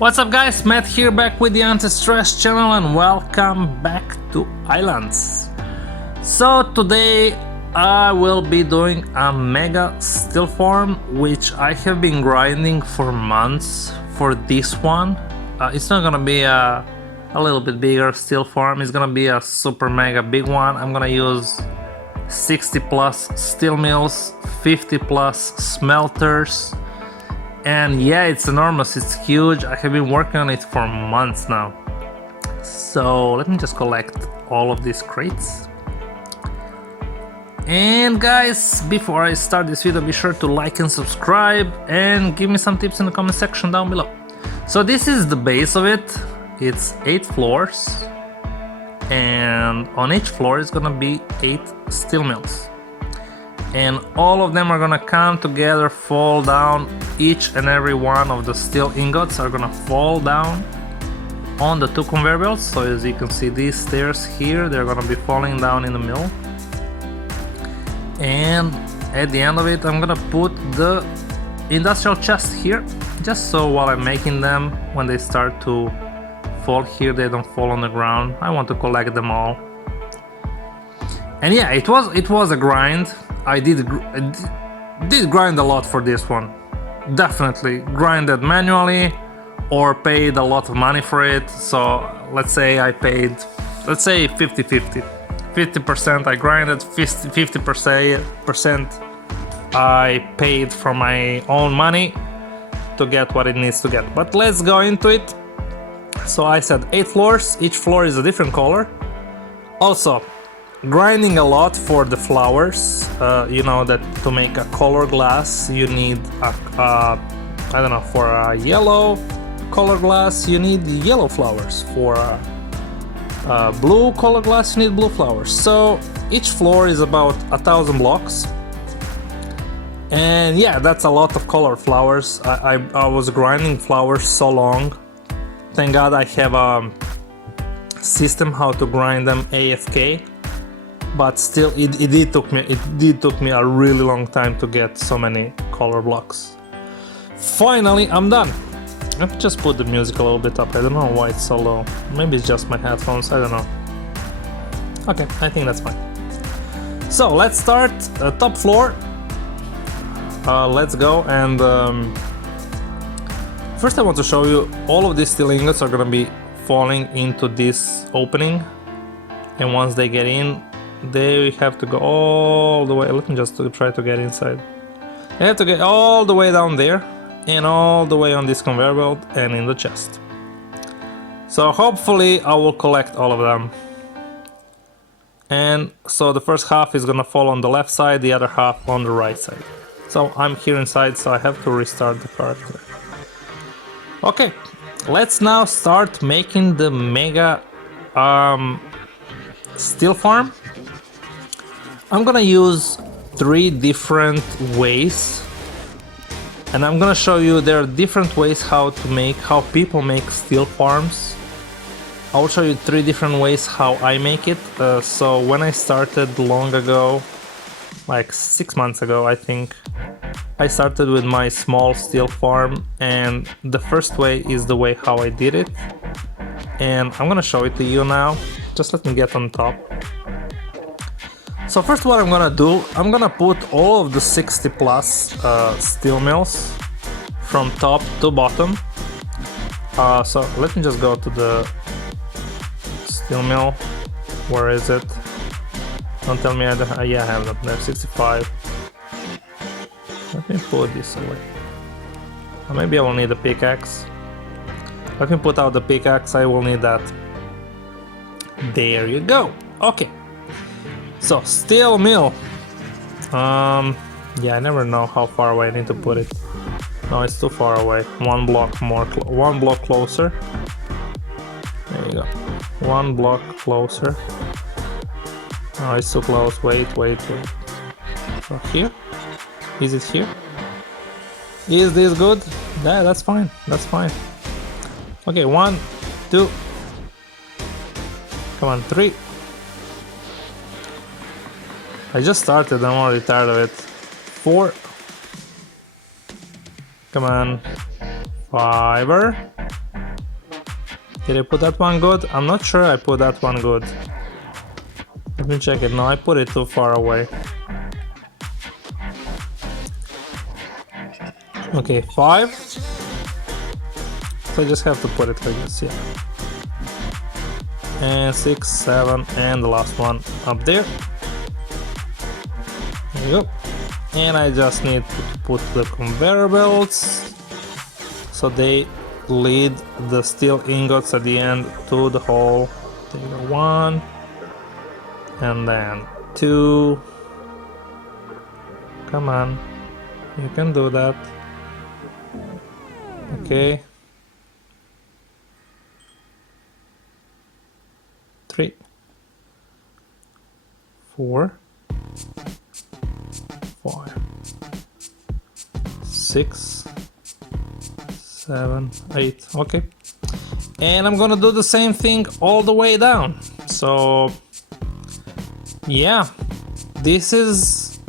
What's up guys, Matt here back with the Anti-Stress channel and welcome back to Islands. So today I will be doing a mega steel farm which I have been grinding for months for this one. It's not gonna be a little bit bigger steel farm, it's gonna be a super mega big one. I'm gonna use 60 plus steel mills, 50 plus smelters. And yeah, it's enormous, it's huge. I have been working on it for months now. So let me just collect all of these crates. And guys, before I start this video, be sure to like and subscribe and give me some tips in the comment section down below. So this is the base of it. It's 8 floors. And on each floor is gonna be 8 steel mills. And all of them are gonna come together, fall down. Each and every one of the steel ingots are gonna fall down on the 2 conveyor belts. So as you can see, these stairs here, they're gonna be falling down in the mill. And at the end of it, I'm gonna put the industrial chest here, just so while I'm making them, when they start to fall here, they don't fall on the ground. I want to collect them all. And yeah, it was a grind. I did grind a lot for this one. Definitely grinded manually or paid a lot of money for it. So let's say I paid, let's say 50-50. 50% I grinded, 50% I paid for my own money to get what it needs to get. But let's go into it. So I said 8 floors, each floor is a different color. Also, grinding a lot for the flowers. You know that to make a color glass you need I don't know, for a yellow color glass you need yellow flowers. For a blue color glass you need blue flowers. So each floor is about 1,000 blocks. And yeah, that's a lot of color flowers. I was grinding flowers so long. Thank God I have a system how to grind them AFK. But still, it did took me a really long time to get so many color blocks. Finally, I'm done. Let me just put the music a little bit up. I don't know why it's so low. Maybe it's just my headphones. I don't know. Okay, I think that's fine. So let's start top floor. Let's go. And first, I want to show you all of these steel ingots are gonna be falling into this opening, and once they get in, they have to go all the way. Let me just try to get inside. They have to get all the way down there and all the way on this conveyor belt and in the chest. So hopefully I will collect all of them. And so the first half is gonna fall on the left side, the other half on the right side. So I'm here inside, so I have to restart the character. Okay, let's now start making the mega steel farm. I'm gonna use 3 different ways, and I'm gonna show you there are different ways how people make steel farms. I will show you 3 different ways how I make it. So when I started long ago, like 6 months ago I think, I started with my small steel farm, and the first way is the way how I did it, and I'm gonna show it to you now. Just let me get on top. So first what I'm gonna do, I'm gonna put all of the 60 plus steel mills from top to bottom. So let me just go to the steel mill. Where is it? Don't tell me I don't, yeah, I have them. They're 65. Let me put this away. Or maybe I will need a pickaxe. Let me put out the pickaxe, I will need that. There you go. Okay. So, steel mill. Yeah, I never know how far away I need to put it. No, it's too far away. 1 block more, 1 block closer. There you go. 1 block closer. Oh, it's too close. Wait. So here? Is it here? Is this good? Yeah, that's fine. That's fine. Okay, 1, 2. Come on, 3. I just started, I'm already tired of it. 4. Come on. 5. Did I put that one good? I'm not sure I put that one good. Let me check it. No, I put it too far away. Okay, 5. So I just have to put it like this, yeah. And 6, 7, and the last one up there. There you go. And I just need to put the conveyor belts so they lead the steel ingots at the end to the hole. Take 1 and then 2. Come on, you can do that. Okay. 3, 4, 5, 6, 7, 8. Okay. And I'm gonna do the same thing all the way down. So yeah, this is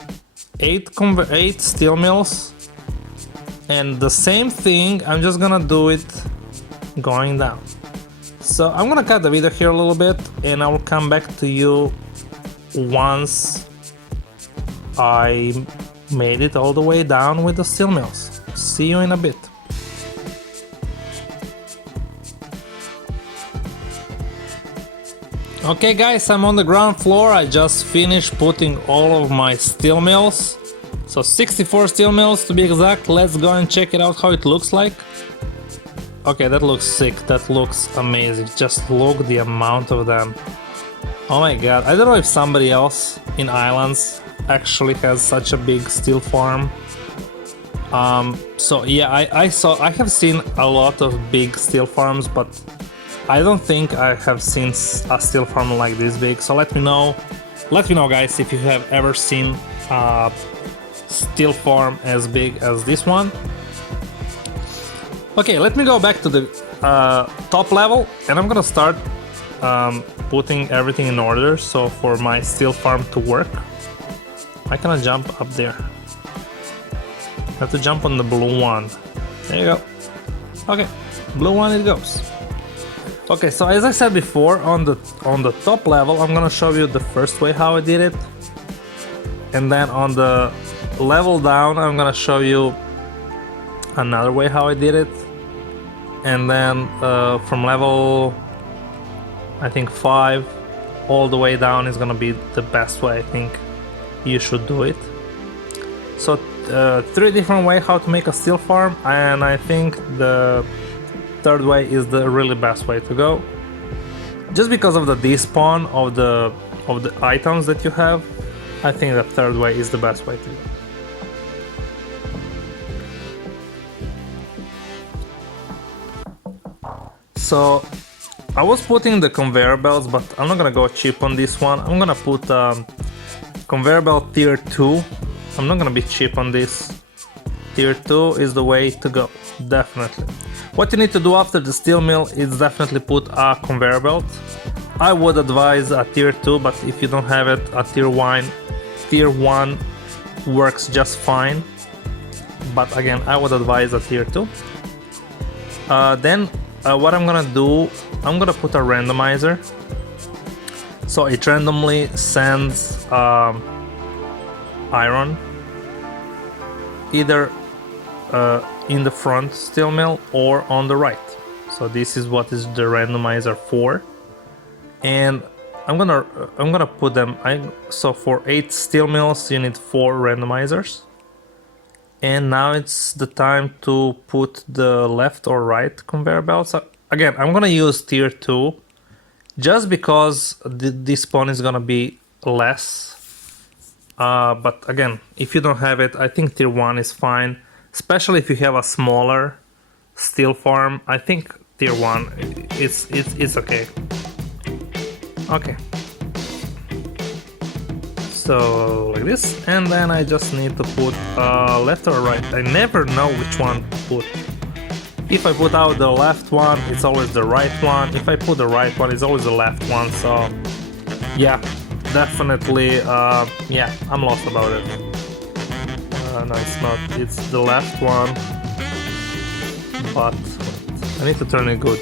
8 steel mills, and the same thing, I'm just gonna do it going down. So I'm gonna cut the video here a little bit, and I will come back to you once I made it all the way down with the steel mills. See you in a bit. Okay guys, I'm on the ground floor. I just finished putting all of my steel mills. So 64 steel mills to be exact. Let's go and check it out how it looks like. Okay, that looks sick. That looks amazing. Just look the amount of them. Oh my god. I don't know if somebody else in Islands actually has such a big steel farm. So yeah, I have seen a lot of big steel farms, but I don't think I have seen a steel farm like this big. So let me know guys if you have ever seen a steel farm as big as this one. Okay, let me go back to the top level, and I'm gonna start putting everything in order. So for my steel farm to work, I cannot jump up there. I have to jump on the blue one. There you go. Okay, blue one it goes. Okay, so as I said before, on the top level, I'm gonna show you the first way how I did it, and then on the level down, I'm gonna show you another way how I did it, and then from level, I think 5 all the way down is gonna be the best way I think you should do it. So 3 different ways how to make a steel farm, and I think the third way is the really best way to go. Just because of the despawn of the items that you have, I think the third way is the best way to go. So I was putting the conveyor belts, but I'm not gonna go cheap on this one. I'm gonna put conveyor belt tier 2. I'm not gonna be cheap on this. Tier 2 is the way to go, definitely. What you need to do after the steel mill is definitely put a conveyor belt. I would advise a tier 2, but if you don't have it, a tier 1 works just fine. But again, I would advise a tier 2. Then what I'm gonna do, I'm gonna put a randomizer. So it randomly sends iron either in the front steel mill or on the right. So this is what is the randomizer for, and I'm gonna put them. So for 8 steel mills you need 4 randomizers, and now it's the time to put the left or right conveyor belts. Again, I'm gonna use tier 2 just because this spawn is gonna be less. But again, if you don't have it, I think tier 1 is fine. Especially if you have a smaller steel farm, I think tier 1 it's okay. Okay. So like this, and then I just need to put left or right. I never know which one to put. If I put out the left one, it's always the right one. If I put the right one, it's always the left one. So yeah, definitely, yeah, I'm lost about it. No, it's not. It's the left one, but I need to turn it good.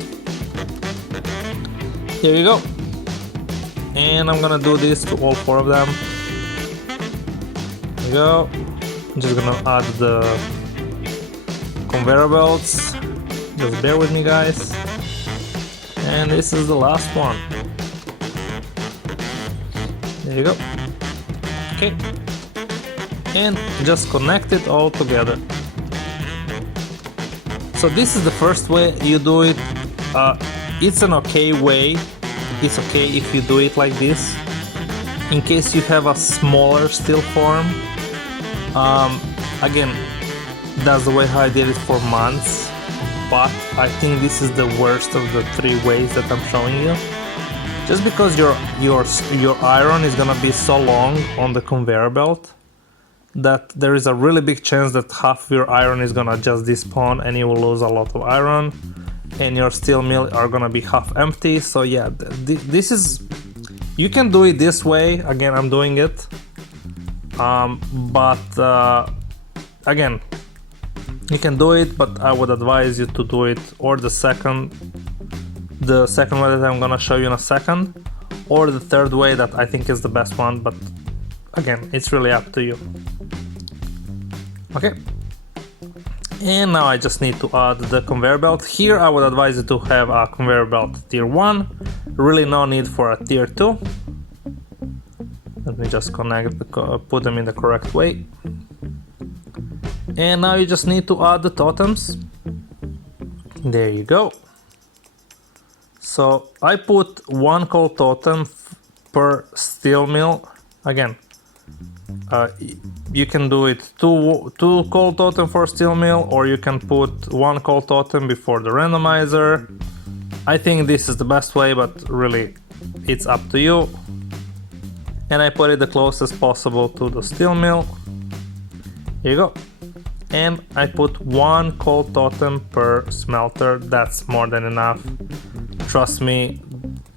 Here you go. And I'm gonna do this to all 4 of them. There you go. I'm just gonna add the conveyor belts. Just bear with me, guys. And this is the last one. There you go. Okay. And just connect it all together. So this is the first way you do it. It's an okay way. It's okay if you do it like this. In case you have a smaller steel form. Again, that's the way how I did it for months. But I think this is the worst of the 3 ways that I'm showing you. Just because your iron is gonna be so long on the conveyor belt that there is a really big chance that half of your iron is gonna just despawn and you will lose a lot of iron, and your steel mill are gonna be half empty. So yeah, this is, you can do it this way. Again, I'm doing it, again, you can do it, but I would advise you to do it or the second way that I'm gonna show you in a second, or the third way that I think is the best one, but again, it's really up to you. Okay, and now I just need to add the conveyor belt. Here I would advise you to have a conveyor belt tier 1, really no need for a tier 2. Let me just put them in the correct way. And now you just need to add the totems. There you go. So I put 1 coal totem per steel mill. Again, you can do it two coal totem for steel mill, or you can put 1 coal totem before the randomizer. I think this is the best way, but really it's up to you. And I put it the closest possible to the steel mill. Here you go. And I put 1 coal totem per smelter. That's more than enough. Trust me,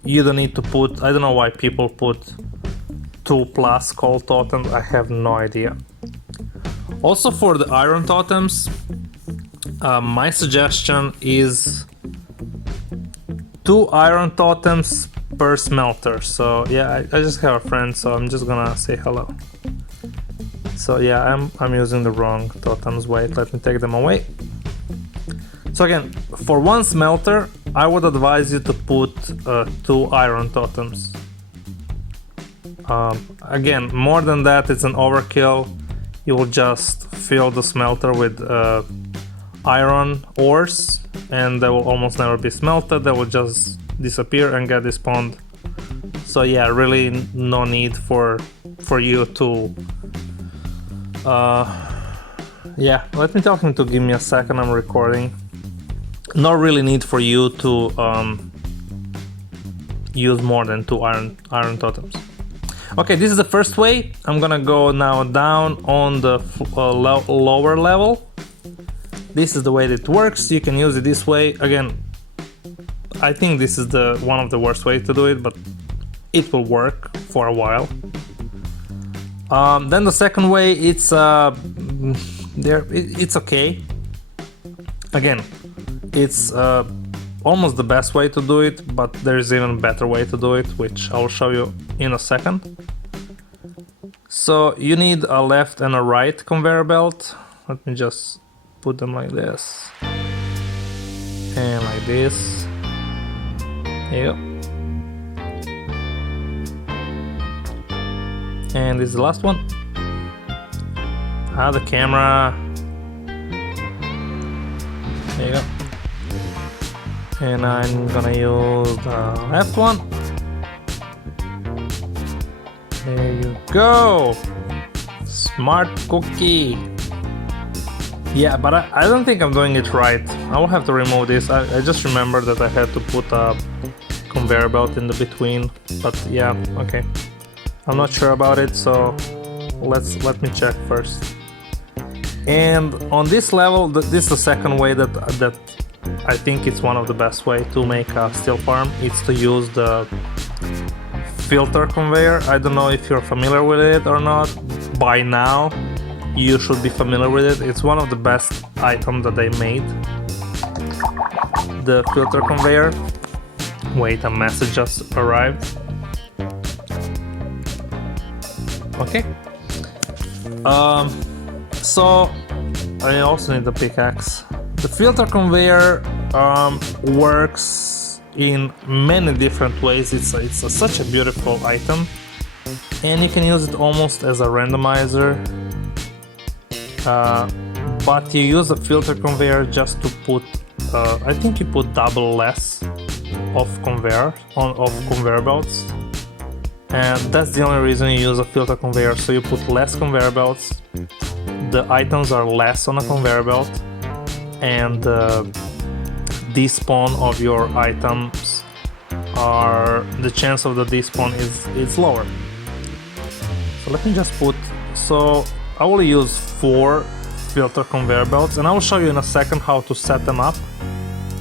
you don't need to put, I don't know why people put 2+ coal totems, I have no idea. Also for the iron totems, my suggestion is 2 iron totems per smelter. So yeah, I just have a friend, so I'm just gonna say hello. So yeah, I'm using the wrong totems. Wait, let me take them away. So again, for 1 smelter, I would advise you to put 2 iron totems. Again, more than that, it's an overkill. You will just fill the smelter with iron ores, and they will almost never be smelted. They will just disappear and get despawned. So yeah, really no need for you to yeah, let me tell him to give me a second. I'm recording. No really need for you to use more than 2 iron totems. Okay, this is the first way. I'm gonna go now down on the lower level. This is the way that it works. You can use it this way. Again, I think this is one of the worst ways to do it, but it will work for a while. Then the second way, it's okay. Again, it's almost the best way to do it, but there's even better way to do it, which I'll show you in a second. So you need a left and a right conveyor belt. Let me just put them like this and like this. There you go. And this is the last one. The camera. There you go. And I'm gonna use the left one. There you go. Smart cookie. Yeah, but I don't think I'm doing it right. I will have to remove this. I just remembered that I had to put a conveyor belt in the between. But yeah, okay. I'm not sure about it, so let me check first. And on this level, this is the second way that I think it's one of the best way to make a steel farm. It's to use the filter conveyor. I don't know if you're familiar with it or not. By now, you should be familiar with it. It's one of the best items that they made. The filter conveyor. Wait, a message just arrived. Okay. So I also need the pickaxe. The filter conveyor works in many different ways. It's such a beautiful item, and you can use it almost as a randomizer. But you use a filter conveyor just to put, I think you put double less of conveyor belts, and that's the only reason you use a filter conveyor. So you put less conveyor belts, the items are less on a conveyor belt, and despawn of your items the chance of the despawn is lower. So let me just put, so I will use 4 filter conveyor belts, and I will show you in a second how to set them up.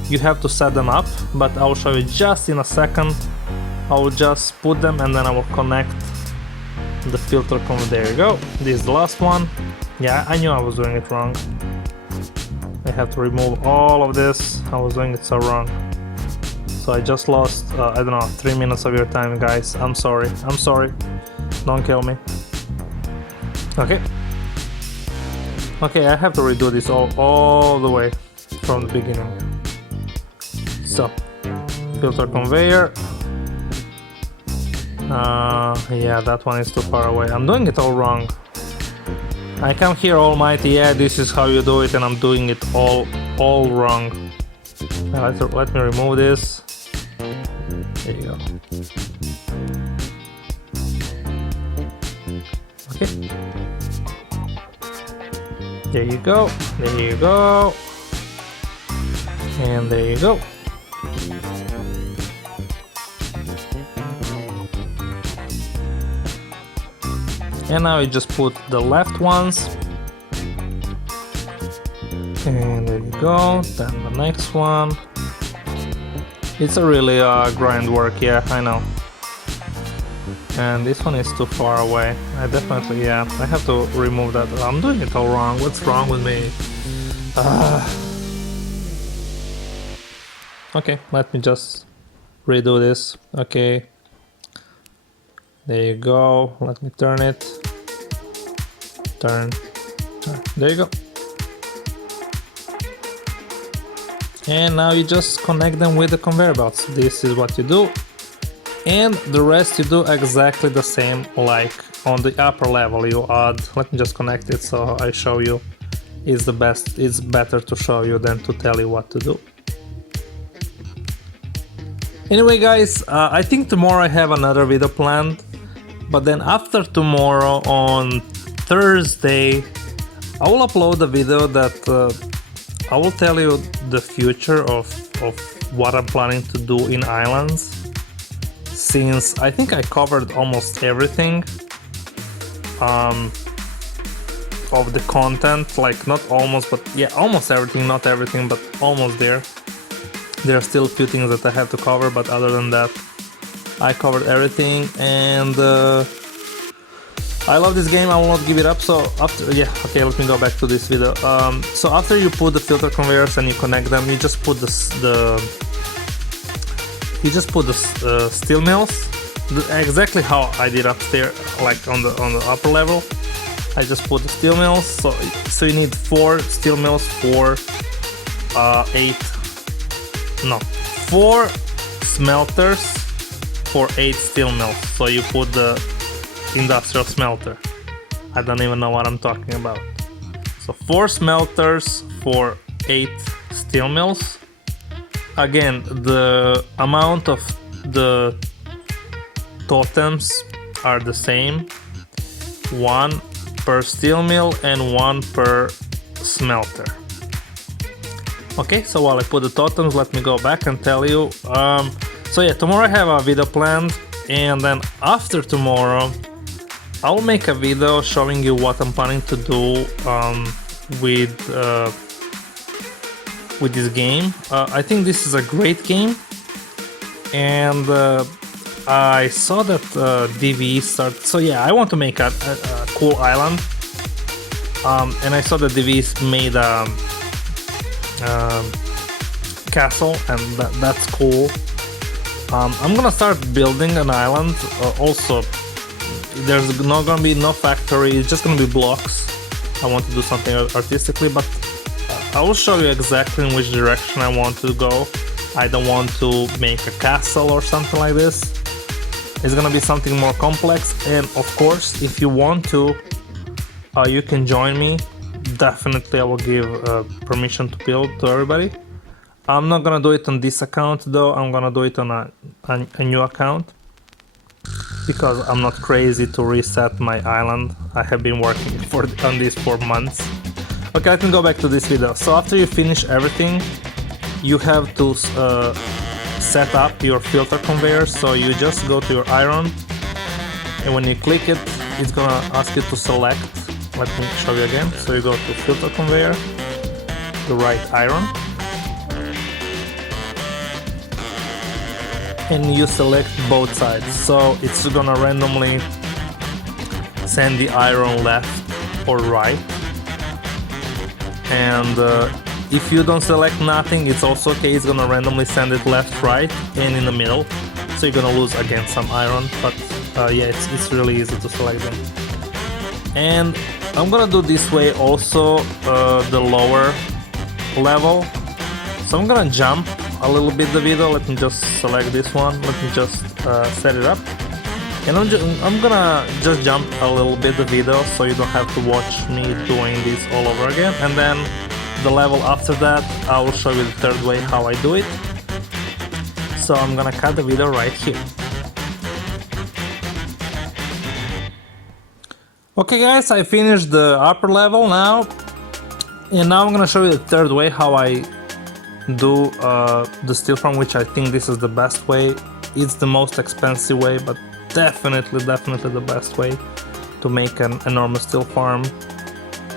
You have to set them up, but I will show you just in a second. I will just put them and then I will connect the filter conveyor. There you go. This is the last one. Yeah, I knew I was doing it wrong. I have to remove all of this. I was doing it so wrong. So I just lost, I don't know, 3 minutes of your time, guys. I'm sorry. I'm sorry. Don't kill me. Okay. Okay, I have to redo this all the way from the beginning. So, filter conveyor. Yeah, that one is too far away. I'm doing it all wrong. I come here almighty, yeah, this is how you do it, and I'm doing it all wrong. Let me remove this. There you go. Okay. There you go. There you go. And there you go. And now you just put the left ones. And there you go. Then the next one. It's a really grind work, yeah, I know. And this one is too far away. I definitely, yeah, I have to remove that. I'm doing it all wrong. What's wrong with me? Okay, let me just redo this. Okay. There you go. Let me turn it. Turn. There you go. And now you just connect them with the conveyor belts. This is what you do. And the rest you do exactly the same like on the upper level. You add, let me just connect it so I show you. It's the best, it's better to show you than to tell you what to do. Anyway guys, I think tomorrow I have another video planned, but then after tomorrow on Thursday I will upload a video that I will tell you the future of what I'm planning to do in Islands. Since I think I covered almost everything of the content, like not almost, but yeah, almost everything, not everything, but almost there. There are still a few things that I have to cover, but other than that, I covered everything, and I love this game. I will not give it up. So after, yeah, okay, let me go back to this video. So after you put the filter conveyors and you connect them, you just put the steel mills, exactly how I did upstairs, like on the upper level. I just put the steel mills. So you need 4 steel mills for 4 smelters for 8 steel mills. So you put the industrial smelter. I don't even know what I'm talking about. So 4 smelters for 8 steel mills. Again, the amount of the totems are the same. 1 per steel mill and 1 per smelter. Okay, so while I put the totems, let me go back and tell you. So yeah, tomorrow I have a video planned, and then after tomorrow I'll make a video showing you what I'm planning to do with this game. I think this is a great game, and I saw that DV started. So yeah, I want to make a cool island, and I saw that DV's made a castle, and that's cool. I'm gonna start building an island. Also, there's not gonna be no factory, it's just gonna be blocks. I want to do something artistically, but I will show you exactly in which direction I want to go. I don't want to make a castle or something like this. It's gonna be something more complex, and of course, if you want to, you can join me. Definitely I will give permission to build to everybody. I'm not gonna do it on this account though, I'm gonna do it on a new account, because I'm not crazy to reset my island. I have been working on this for months. Okay, let me go back to this video. So after you finish everything, you have to set up your filter conveyor. So you just go to your iron, and when you click it, it's gonna ask you to select. Let me show you again. So you go to filter conveyor, the right iron, and you select both sides. So it's gonna randomly send the iron left or right. And if you don't select nothing, it's also okay. It's gonna randomly send it left, right, and in the middle. So you're gonna lose again some iron, but yeah, it's really easy to select them. And I'm gonna do this way also the lower level. So I'm gonna jump a little bit the video. Let me just select this one. Let me just set it up. And I'm gonna just jump a little bit the video, so you don't have to watch me doing this all over again. And then the level after that, I will show you the third way how I do it. So I'm gonna cut the video right here. Okay guys, I finished the upper level now, and now I'm gonna show you the third way how I do the steel farm, which I think this is the best way. It's the most expensive way, but definitely the best way to make an enormous steel farm.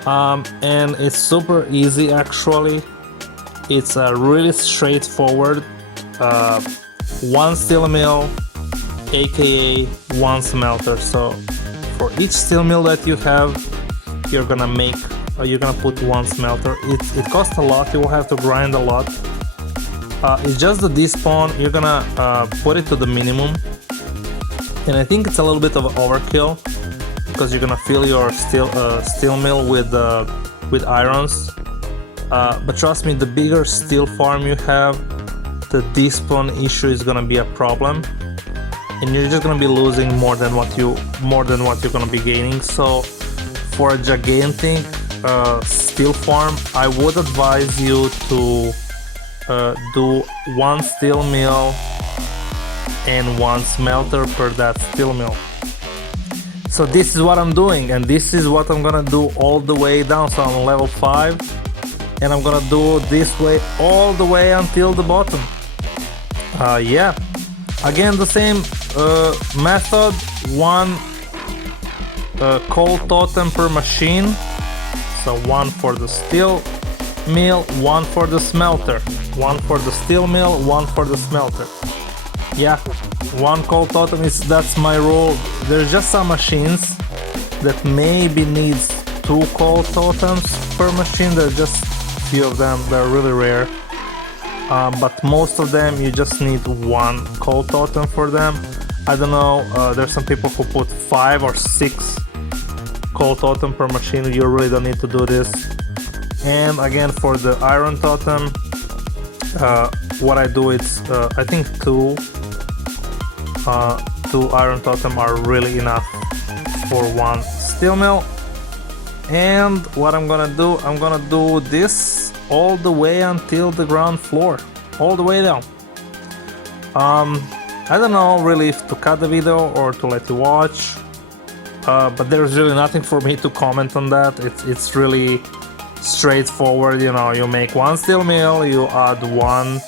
And it's super easy actually. It's really straightforward. One steel mill, aka one smelter. So for each steel mill that you have, you're gonna put one smelter. It costs a lot. You will have to grind a lot. It's just the despawn. You're gonna put it to the minimum, and I think it's a little bit of overkill, because you're gonna fill your steel mill with irons. But trust me, the bigger steel farm you have, the despawn issue is gonna be a problem, and you're just gonna be losing more than what you're gonna be gaining. So for a gigantic steel farm, I would advise you to do one steel mill and one smelter per that steel mill. So this is what I'm doing, and this is what I'm gonna do all the way down. So I'm on level 5, and I'm gonna do this way all the way until the bottom. Yeah, again the same method. One coal totem per machine. So one for the steel mill, one for the smelter, one for the steel mill, one for the smelter. Yeah, one coal totem that's my rule. There's just some machines that maybe needs 2 coal totems per machine. There's just few of them, they're really rare. But most of them you just need 1 coal totem for them. I don't know, there's some people who put 5 or 6 coal totem per machine. You really don't need to do this. And again, for the iron totem, what I do is I think 2 iron totem are really enough for 1 steel mill. And what I'm gonna do this all the way until the ground floor, all the way down. I don't know really if to cut the video or to let you watch, but there's really nothing for me to comment on that. It's really straightforward. You know, you make 1 steel mill, you add 1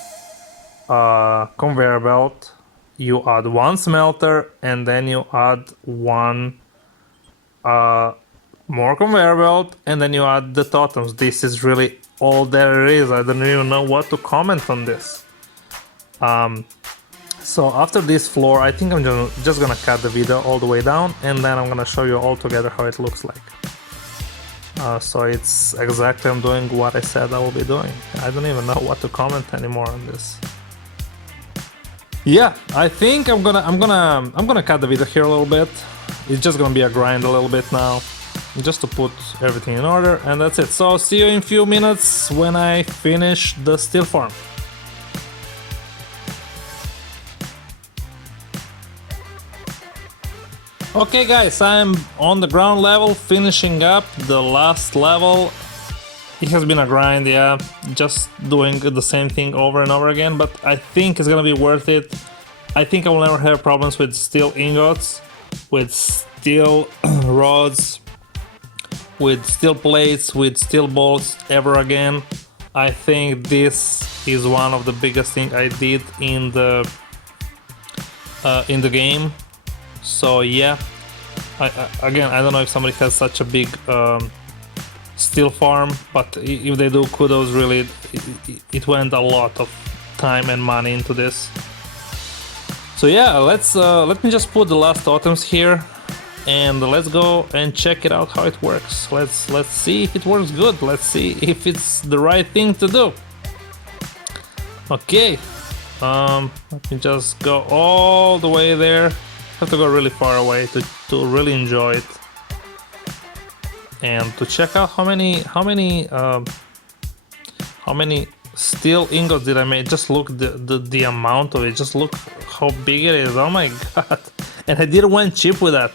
conveyor belt, you add 1 smelter, and then you add 1 more conveyor belt, and then you add the totems. This is really all there is. I don't even know what to comment on this. So after this floor, I think I'm just gonna cut the video all the way down, and then I'm gonna show you all together how it looks like. So it's exactly, I'm doing what I said I will be doing. I don't even know what to comment anymore on this. yeah, I think I'm gonna cut the video here a little bit. It's just gonna be a grind a little bit now, just to put everything in order, and that's it. So see you in a few minutes when I finish the steel farm. Okay guys, I'm on the ground level, finishing up the last level. It has been a grind, yeah, just doing the same thing over and over again, but I think it's gonna be worth it. I think I will never have problems with steel ingots, with steel rods, with steel plates, with steel bolts ever again. I think this is one of the biggest things I did in the game. So yeah, again, I don't know if somebody has such a big steel farm, but if they do, kudos. Really, it went a lot of time and money into this. So yeah, let me just put the last totems here, and let's go and check it out how it works. Let's see if it works good. Let's see if it's the right thing to do. Okay, let me just go all the way there. Have to go really far away to really enjoy it, and to check out how many steel ingots did I make. Just look the amount of it. Just look how big it is. Oh my god! And I didn't went cheap with that.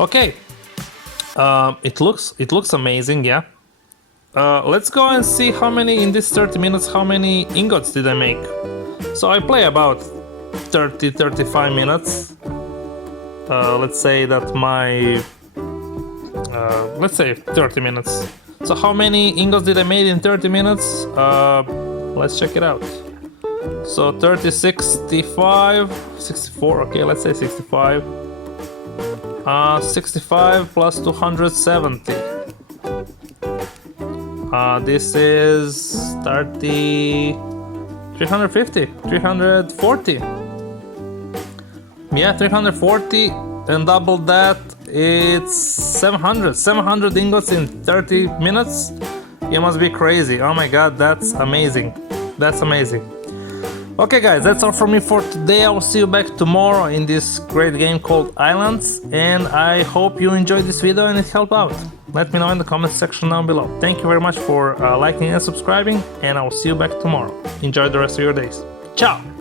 Okay, it looks amazing. Yeah. Let's go and see how many in this 30 minutes. How many ingots did I make? So I play about 30-35 minutes. Let's say that my let's say 30 minutes. So how many ingots did I make in 30 minutes? Let's check it out. So 30, 65, 64, okay, let's say 65. 65 plus 270. This is 30, 350, 340. Yeah, 340, and double that, it's 700 ingots in 30 minutes. You must be crazy. Oh my god, that's amazing. That's amazing. Okay guys, that's all from me for today. I will see you back tomorrow in this great game called Islands, and I hope you enjoyed this video and it helped out. Let me know in the comment section down below. Thank you very much for liking and subscribing, and I will see you back tomorrow. Enjoy the rest of your days. Ciao!